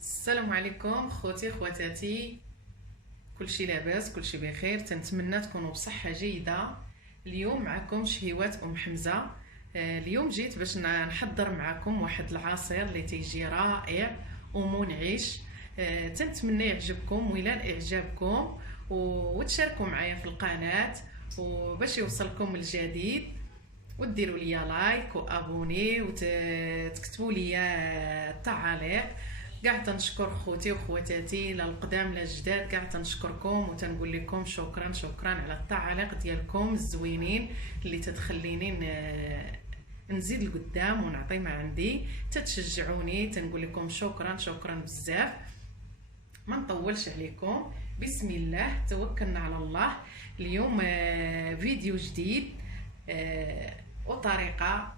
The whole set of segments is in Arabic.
السلام عليكم خوتي خواتاتي، كلشي لاباس كلشي بخير. تنتمنى تكونوا بصحه جيده. اليوم معكم شهيوات حمزه. اليوم جيت باش نحضر معكم واحد العصير اللي تيجي رائع ومنعش. تنتمنى يعجبكم ويلان اعجابكم وتشاركوا معايا في القناه وباش يوصلكم الجديد، وديروا لي لايك وابوني وتكتبوا لي التعاليق. كاع تنشكر خوتي وخواتاتي لا القدام لا الجداد، كاع تنشكركم وتنقول لكم شكرا على التعاليق ديالكم الزوينين اللي تتخليني نزيد لقدام ونعطي ما عندي، تتشجعوني. تنقول لكم شكرا بزاف. ما نطولش عليكم، بسم الله توكلنا على الله. اليوم فيديو جديد وطريقه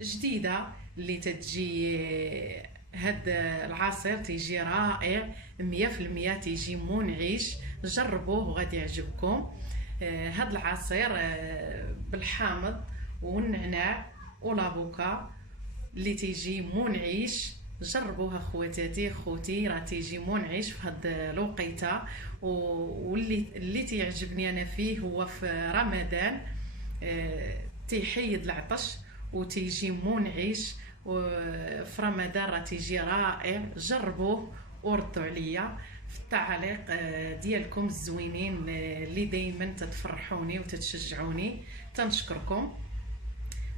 جديده اللي تجي. هاد العصير تيجي رائع 100%، تيجي منعش. جربوه وغادي يعجبكم. هاد العصير بالحامض والنعناع ولافوكا اللي تيجي منعش. جربوها خواتاتي خوتي، راه تيجي منعش في هاد الوقيته. واللي تيعجبني انا فيه هو في رمضان، تيحيد العطش وتيجي منعش. وفي رمضان راه تيجي رائع. جربوه وردوا عليا في التعاليق ديالكم الزوينين اللي دائما تتفرحوني وتتشجعوني، تنشكركم.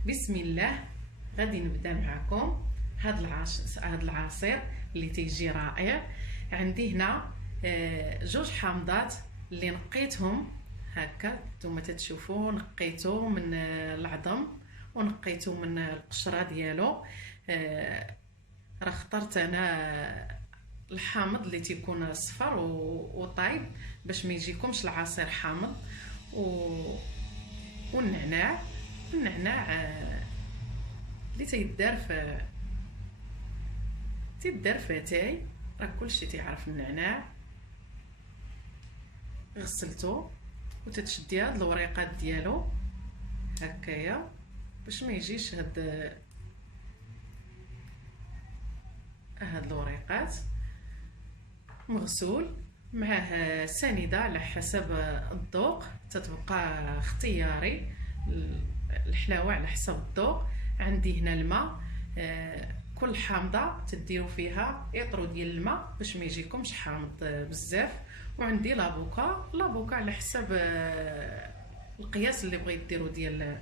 بسم الله غادي نبدا معكم هاد العصير اللي تيجي رائع. عندي هنا جوج حامضات اللي نقيتهم هكا، نتوما تتشوفوا نقيتو من العظم ونقيتو من القشره ديالو. راه اخترت انا الحامض اللي تيكون صفر وطايب باش ما يجيكمش العصير حامض. والنعناع اللي تيدار في اتاي، راه كلشي تيعرف النعناع. غسلته وتتشدي هاد الوريقات ديالو هكايا باش ما يجيش هاد الوريقات. مغسول معاه سنيده على حسب الذوق، تتبقى اختياري الحلاوه على حسب الذوق. عندي هنا الماء، كل حامضه تديروا فيها اطرو ديال الماء باش ما يجيكمش حامض بزاف. وعندي لافوكا على حسب القياس اللي بغيت ديروا ديال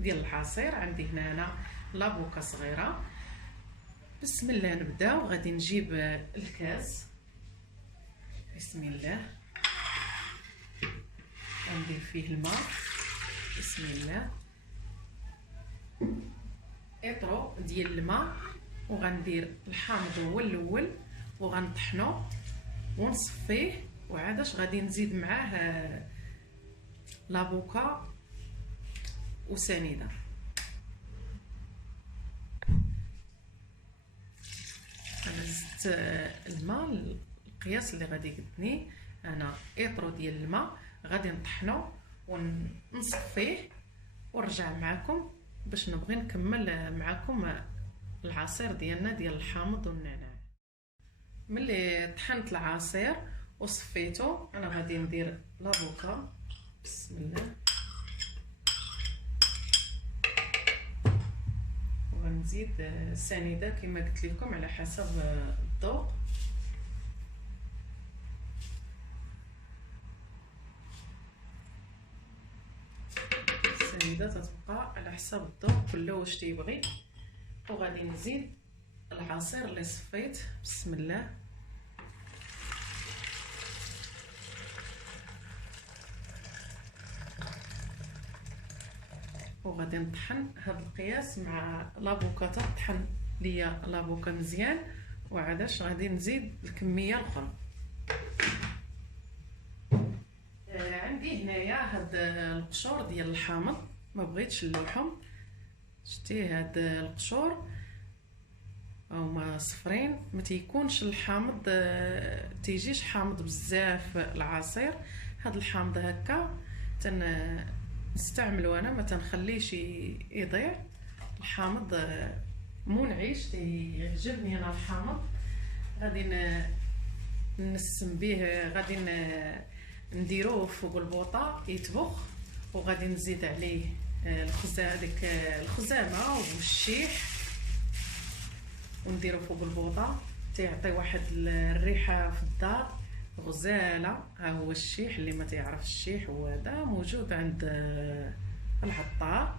العصير. عندي هنا انا لافوكا صغيره. بسم الله نبداو. غادي نجيب الكاس، بسم الله، غندير فيه الماء، بسم الله، اطرو ديال الماء، وغندير الحامض هو الاول وغنطحنو ونصفيه. وعاداش غادي نزيد معاه لافوكا وسنيده. انا زدت الماء القياس اللي غادي يقدني انا اطرو ديال الماء. غادي نطحنو ونصفيه ونرجع معكم باش نبغي نكمل معكم العصير ديالنا ديال الحامض والنعناع. ملي طحنت العصير وصفيته انا غادي ندير لافوكا، بسم الله، وغنزيد سنيده كما قلت لكم على حسب الذوق. السنيده تتبقى على حسب الذوق كل واش تيبغي. وغادي نزيد العصير اللي صفيت، بسم الله، وغادي نطحن هاد القياس مع لابوكا تطحن ليا لابوكا مزيان، وعاداش غادي نزيد الكميه الاخرى. عندي هنايا هاد القشور ديال الحامض، ما بغيتش نلوحهم. شتي هاد القشور هما صفرين، ما تيكونش الحامض تيجيش حامض بزاف العصير. هاد الحامض هكا نستعملو انا، ما تنخليش يضيع. الحامض منعش، يعجبني انا الحامض. غادي نسم به، غادي نديروه فوق البوطه يطبخ، وغادي نزيد عليه الخزامه والشيح ونديرو فوق البوطه. تيعطي واحد الريحه في الدار غزاله. ها هو الشيح، اللي ما تعرف الشيح هو هذا موجود عند العطار،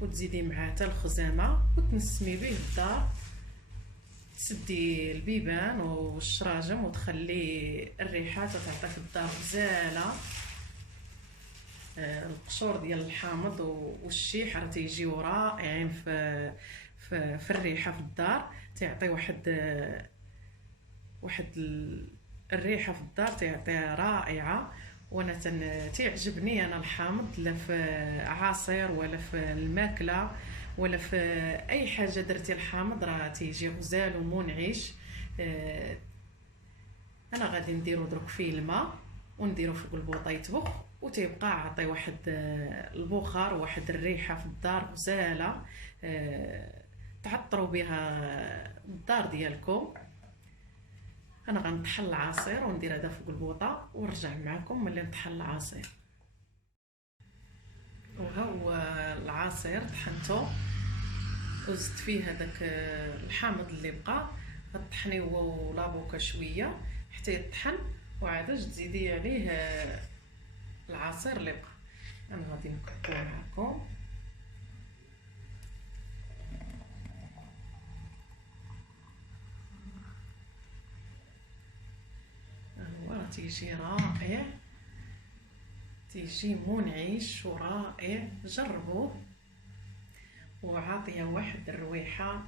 وتزيدي معاه حتى الخزامه وتنسمي به الدار. تسدي البيبان والشراجم وتخلي الريحه تعطي في الدار غزاله. القشور ديال الحامض والشيح راه تيجيو رائعين في الريحه في الدار. تعطي واحد الريحه في الدار، تعطيها رائعه. وانا تعجبني انا الحامض، لا في عصير ولا في الماكله ولا في اي حاجه درتي الحامض راه تيجي غزال ومنعش. انا غادي نديرو درك فيه الماء ونديرو فوق البوطه يطبخ، وتيبقى عطي واحد البخار وواحد الريحه في الدار غزاله. تعطروا بها الدار ديالكم. انا غنطحن العصير وندير هذا فوق البوطه ونرجع معكم ملي نطحن العصير. وها هو العصير طحنته وزدت فيه هذاك الحامض اللي بقى. غطحنيوه لابوكا شويه حتى يطحن، وعاد تزيدي عليه العصير اللي بقى. انا غادي نكبو معكم. راه تيجي رائع، تيجي منعش ورائع. جربوه، وعاطيه واحد الرويحه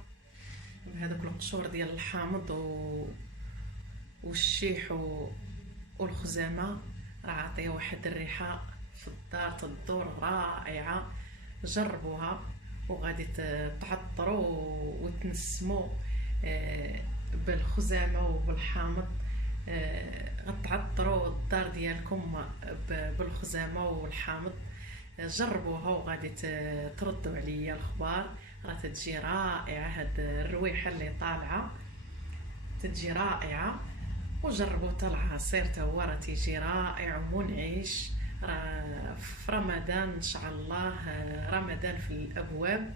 بهذوك القشور ديال الحامض والشيح والخزامه. راه عاطيه واحد الريحه في الدار تدور رائعه. جربوها وغادي تعطروا وتنسموا بالخزامه وبالحامض. غتعطروا الدار ديالكم بالخزامه والحامض. جربوها وغادي تردوا عليا الخبار. راه تجي رائعه، هاد الرويحه اللي طالعه تجي رائعه. وجربوا حتى العصير تا هو راه تيجي رائع ومنعش. راه في رمضان ان شاء الله، رمضان في الابواب.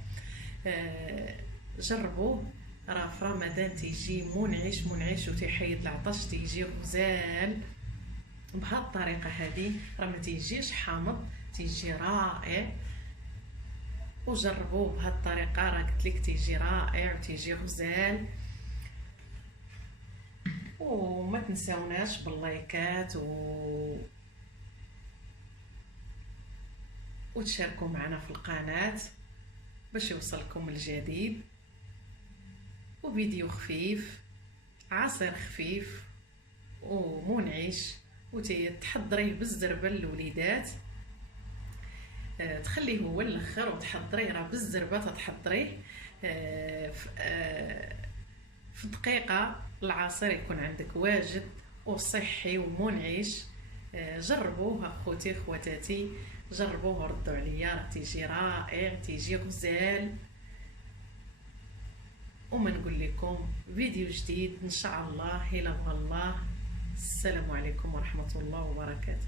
جربوه، راه في رمضان تيجي منعش وتيحيد العطش، تيجي غزال. بهاد الطريقه هذه راه ما تيجيش حامض، تيجي رائع. وجربوه بهاد الطريقه، راه قلت لك تيجي رائع وتيجي غزال. وما تنساوناش باللايكات وتشاركوا معنا في القناه باش يوصلكم الجديد. وفيديو خفيف، عصير خفيف ومنعش، وتحضريه بالزربه للوليدات. تخليه هو الاخر وتحضريه، راه بالزربه تحضريه في دقيقه. العصير يكون عندك واجد وصحي ومنعش. جربوه اخوتي خواتاتي، جربوه ردوا عليا. راه تيجي رائع، تيجي غزال. وما نقول لكم فيديو جديد ان شاء الله الا بغى الله. السلام عليكم ورحمه الله وبركاته.